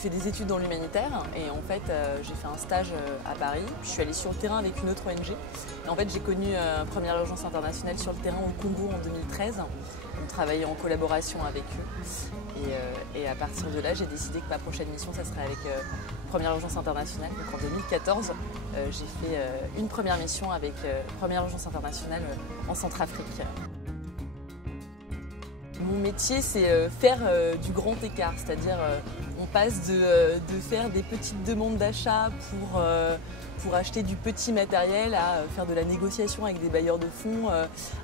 fait des études dans l'humanitaire et en fait j'ai fait un stage à Paris. Puis je suis allée sur le terrain avec une autre ONG. Et en fait j'ai connu Première Urgence Internationale sur le terrain au Congo en 2013. On travaillait en collaboration avec eux. Et à partir de là, j'ai décidé que ma prochaine mission, ça serait avec Première Urgence Internationale. Donc en 2014, j'ai fait une première mission avec Première Urgence Internationale en Centrafrique. Mon métier, c'est faire du grand écart, c'est-à-dire on passe de faire des petites demandes d'achat pour acheter du petit matériel à faire de la négociation avec des bailleurs de fonds,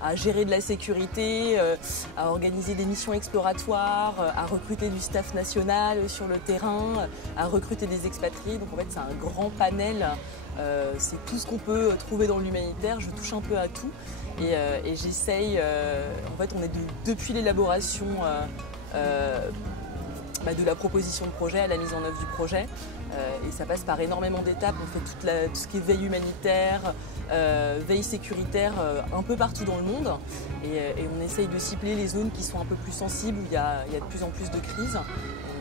à gérer de la sécurité, à organiser des missions exploratoires, à recruter du staff national sur le terrain, à recruter des expatriés. Donc en fait, c'est un grand panel. C'est tout ce qu'on peut trouver dans l'humanitaire. Je touche un peu à tout. Et j'essaye, en fait on est depuis l'élaboration de la proposition de projet à la mise en œuvre du projet. Et ça passe par énormément d'étapes. On fait tout ce qui est veille humanitaire, veille sécuritaire un peu partout dans le monde. Et on essaye de cibler les zones qui sont un peu plus sensibles, où il y a de plus en plus de crises.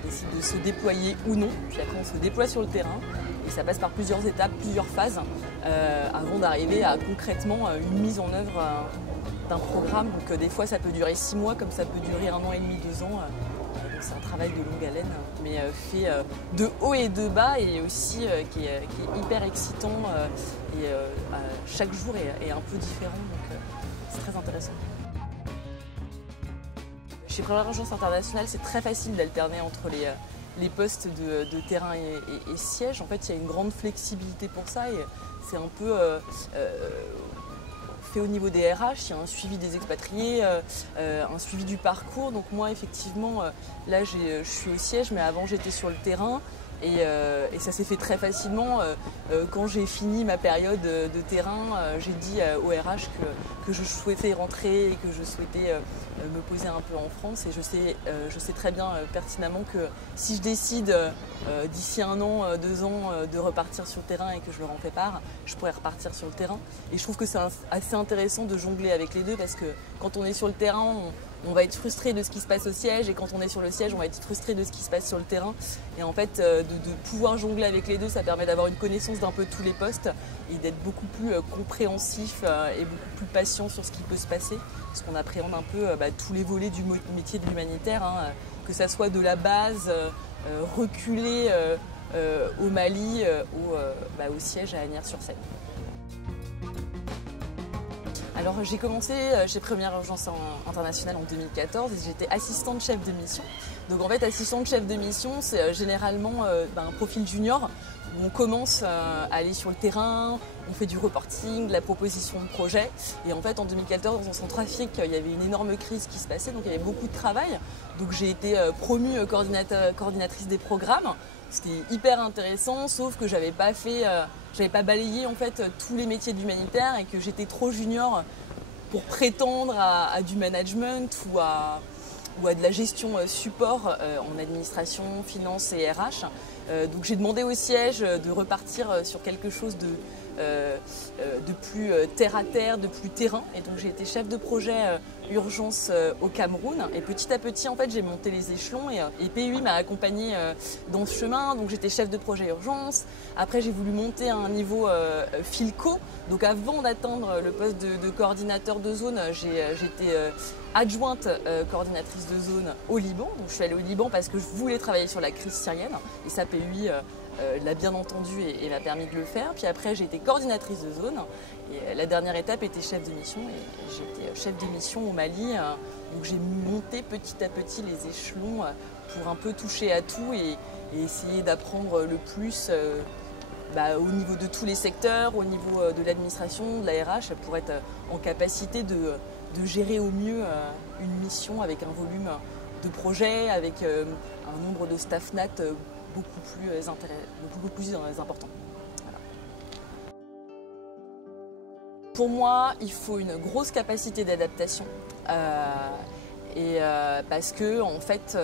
On décide de se déployer ou non, puis après on se déploie sur le terrain. Et ça passe par plusieurs étapes, plusieurs phases, avant d'arriver à concrètement une mise en œuvre d'un programme. Donc des fois ça peut durer 6 mois, comme ça peut durer 1 an et demi, 2 ans. C'est un travail de longue haleine, mais fait de haut et de bas, et aussi qui est hyper excitant. Et chaque jour est un peu différent, donc c'est très intéressant. Chez Première Urgence Internationale, c'est très facile d'alterner entre les postes de terrain et siège. En fait, il y a une grande flexibilité pour ça, et c'est un peu fait au niveau des RH. Il y a un suivi des expatriés, un suivi du parcours. Donc moi, effectivement, là, je suis au siège, mais avant, j'étais sur le terrain. Et ça s'est fait très facilement. Quand j'ai fini ma période de terrain, j'ai dit au RH que je souhaitais rentrer et que je souhaitais me poser un peu en France. Et je sais très bien pertinemment que si je décide d'ici 1 an, 2 ans de repartir sur le terrain et que je leur en fais part, je pourrais repartir sur le terrain. Et je trouve que c'est assez intéressant de jongler avec les deux, parce que quand on est sur le terrain, on va être frustré de ce qui se passe au siège, et quand on est sur le siège, on va être frustré de ce qui se passe sur le terrain. Et en fait, de pouvoir jongler avec les deux, ça permet d'avoir une connaissance d'un peu tous les postes et d'être beaucoup plus compréhensif et beaucoup plus patient sur ce qui peut se passer, parce qu'on appréhende un peu tous les volets du métier de l'humanitaire, que ça soit de la base, reculer au Mali, au siège à Asnières-sur-Seine. Alors j'ai commencé chez Première Urgence Internationale en 2014 et j'étais assistante chef de mission. Donc en fait, assistante chef de mission, c'est généralement un profil junior où on commence à aller sur le terrain, on fait du reporting, de la proposition de projet. Et en fait, en 2014, en Centrafrique, il y avait une énorme crise qui se passait, donc il y avait beaucoup de travail. Donc j'ai été promue coordinatrice des programmes. C'était hyper intéressant, sauf que j'avais pas balayé en fait tous les métiers de l'humanitaire, et que j'étais trop junior pour prétendre à du management ou à de la gestion support en administration, finance et RH. Donc j'ai demandé au siège de repartir sur quelque chose de plus terre à terre, de plus terrain. Et donc j'ai été chef de projet urgence au Cameroun. Et petit à petit, en fait, j'ai monté les échelons, et PUI m'a accompagnée dans ce chemin. Donc j'étais chef de projet urgence. Après, j'ai voulu monter à un niveau Filco. Donc avant d'atteindre le poste de coordinateur de zone, j'étais adjointe coordinatrice de zone au Liban. Donc je suis allée au Liban parce que je voulais travailler sur la crise syrienne. Et ça, PUI l'a bien entendu et m'a permis de le faire. Puis après, j'ai été coordinatrice de zone. Et la dernière étape était chef de mission. Et j'étais chef de mission au Mali. Donc j'ai monté petit à petit les échelons pour un peu toucher à tout et essayer d'apprendre le plus au niveau de tous les secteurs, au niveau de l'administration, de la RH, pour être en capacité de gérer au mieux une mission avec un volume de projets, avec un nombre de staff nat beaucoup plus important. Voilà. Pour moi, il faut une grosse capacité d'adaptation parce que en fait,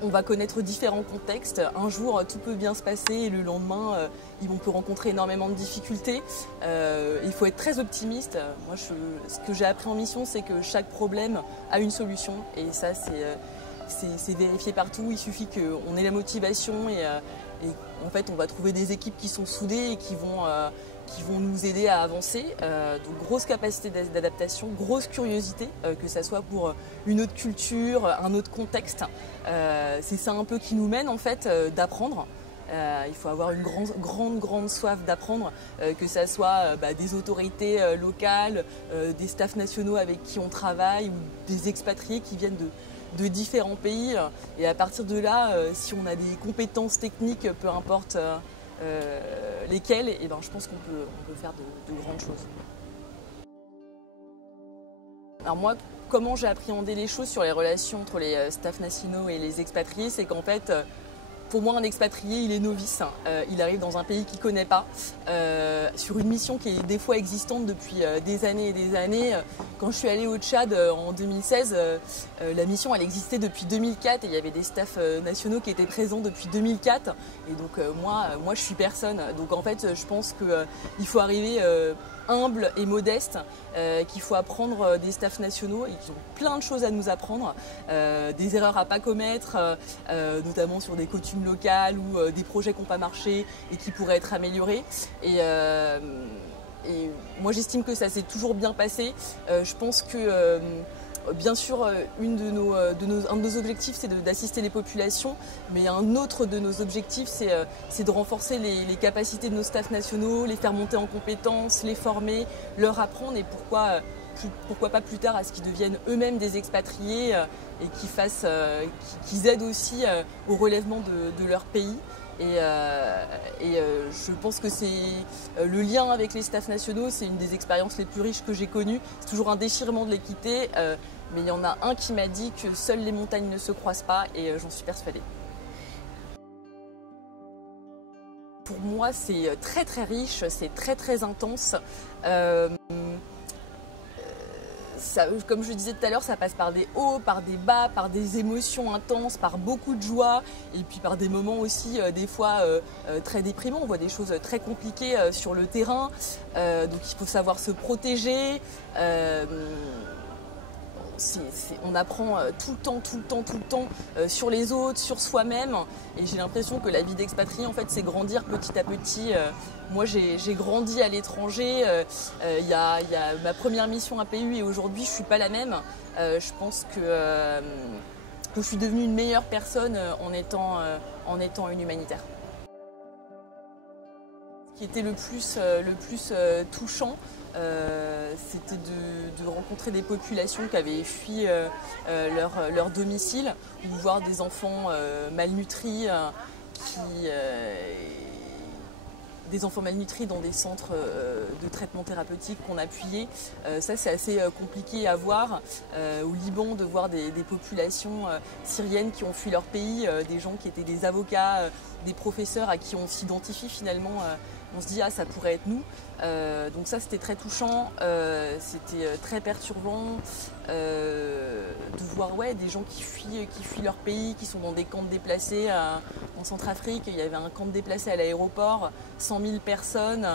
on va connaître différents contextes. Un jour, tout peut bien se passer et le lendemain, on peut rencontrer énormément de difficultés. Il faut être très optimiste. Moi, ce que j'ai appris en mission, c'est que chaque problème a une solution. Et ça, c'est vérifié partout, il suffit qu'on ait la motivation et en fait on va trouver des équipes qui sont soudées et qui vont nous aider à avancer. Donc grosse capacité d'adaptation, grosse curiosité, que ça soit pour une autre culture, un autre contexte. C'est ça un peu qui nous mène en fait d'apprendre. Il faut avoir une grande soif d'apprendre, que ça soit des autorités locales, des staffs nationaux avec qui on travaille ou des expatriés qui viennent de différents pays. Et à partir de là, si on a des compétences techniques, peu importe lesquelles, et je pense qu'on peut faire de grandes choses. Alors moi, comment j'ai appréhendé les choses sur les relations entre les staffs nationaux et les expatriés, c'est qu'en fait, pour moi, un expatrié, il est novice. Il arrive dans un pays qu'il ne connaît pas, sur une mission qui est des fois existante depuis des années et des années. Quand je suis allée au Tchad en 2016, la mission, elle existait depuis 2004 et il y avait des staffs nationaux qui étaient présents depuis 2004. Et donc moi, je suis personne. Donc en fait, je pense qu'il faut arriver humble et modeste, qu'il faut apprendre des staffs nationaux et qui ont plein de choses à nous apprendre, des erreurs à ne pas commettre, notamment sur des coutumes locales ou des projets qui n'ont pas marché et qui pourraient être améliorés. Et moi j'estime que ça s'est toujours bien passé. Je pense que bien sûr, un de nos objectifs, c'est d'assister les populations, mais un autre de nos objectifs, c'est de renforcer les capacités de nos staffs nationaux, les faire monter en compétences, les former, leur apprendre et pourquoi pas plus tard à ce qu'ils deviennent eux-mêmes des expatriés et qu'ils aident aussi au relèvement de leur pays. Et je pense que c'est le lien avec les staffs nationaux, c'est une des expériences les plus riches que j'ai connues. C'est toujours un déchirement de l'équité, mais il y en a un qui m'a dit que seules les montagnes ne se croisent pas et j'en suis persuadée. Pour moi, c'est très très riche, c'est très très intense. Comme je disais tout à l'heure, ça passe par des hauts, par des bas, par des émotions intenses, par beaucoup de joie et puis par des moments aussi des fois très déprimants. On voit des choses très compliquées sur le terrain, donc il faut savoir se protéger. On apprend tout le temps sur les autres, sur soi-même et j'ai l'impression que la vie d'expatrié en fait c'est grandir petit à petit. Moi j'ai grandi à l'étranger, il y a ma première mission à PU et aujourd'hui je suis pas la même. Je pense que je suis devenue une meilleure personne en étant une humanitaire. Ce qui était le plus touchant, c'était de rencontrer des populations qui avaient fui leur domicile ou voir des enfants malnutris dans des centres de traitement thérapeutique qu'on appuyait. Ça, c'est assez compliqué à voir. Au Liban, de voir des populations syriennes qui ont fui leur pays, des gens qui étaient des avocats, des professeurs à qui on s'identifie finalement. On se dit ah ça pourrait être nous, donc ça c'était très touchant, c'était très perturbant de voir des gens qui fuient leur pays, qui sont dans des camps de déplacés en Centrafrique. Il y avait un camp de déplacés à l'aéroport, 100 000 personnes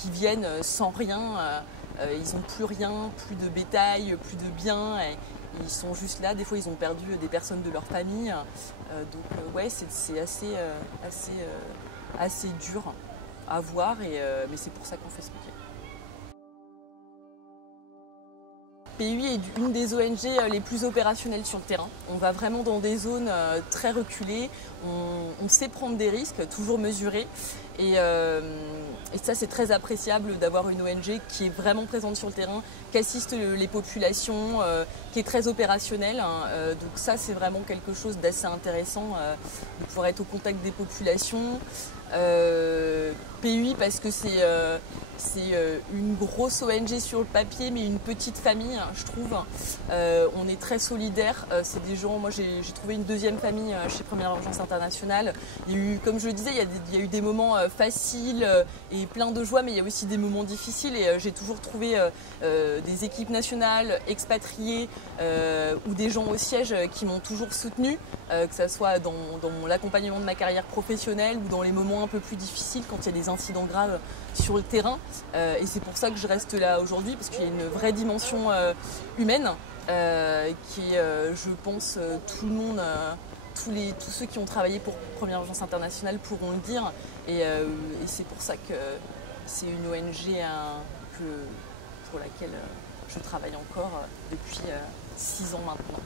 qui viennent sans rien, ils n'ont plus rien, plus de bétail, plus de biens. Et ils sont juste là, des fois ils ont perdu des personnes de leur famille, donc c'est assez dur à voir, mais c'est pour ça qu'on fait ce métier. PUI est une des ONG les plus opérationnelles sur le terrain. On va vraiment dans des zones très reculées, on sait prendre des risques, toujours mesurés. Et ça c'est très appréciable d'avoir une ONG qui est vraiment présente sur le terrain, qui assiste les populations, qui est très opérationnelle. Donc ça c'est vraiment quelque chose d'assez intéressant de pouvoir être au contact des populations. PUI parce que c'est une grosse ONG sur le papier mais une petite famille je trouve. On est très solidaires, c'est des gens, moi j'ai trouvé une deuxième famille chez Première Urgence Internationale. Il y a eu, comme je le disais, il y a eu des moments faciles et plein de joie, mais il y a aussi des moments difficiles et j'ai toujours trouvé des équipes nationales, expatriées ou des gens au siège qui m'ont toujours soutenue, que ce soit dans l'accompagnement de ma carrière professionnelle ou dans les moments un peu plus difficiles quand il y a des incidents graves sur le terrain. Et c'est pour ça que je reste là aujourd'hui, parce qu'il y a une vraie dimension humaine qui est, je pense, tout le monde, tous ceux qui ont travaillé pour Première Urgence Internationale pourront le dire. Et c'est pour ça que c'est une ONG pour laquelle je travaille encore depuis 6 ans maintenant.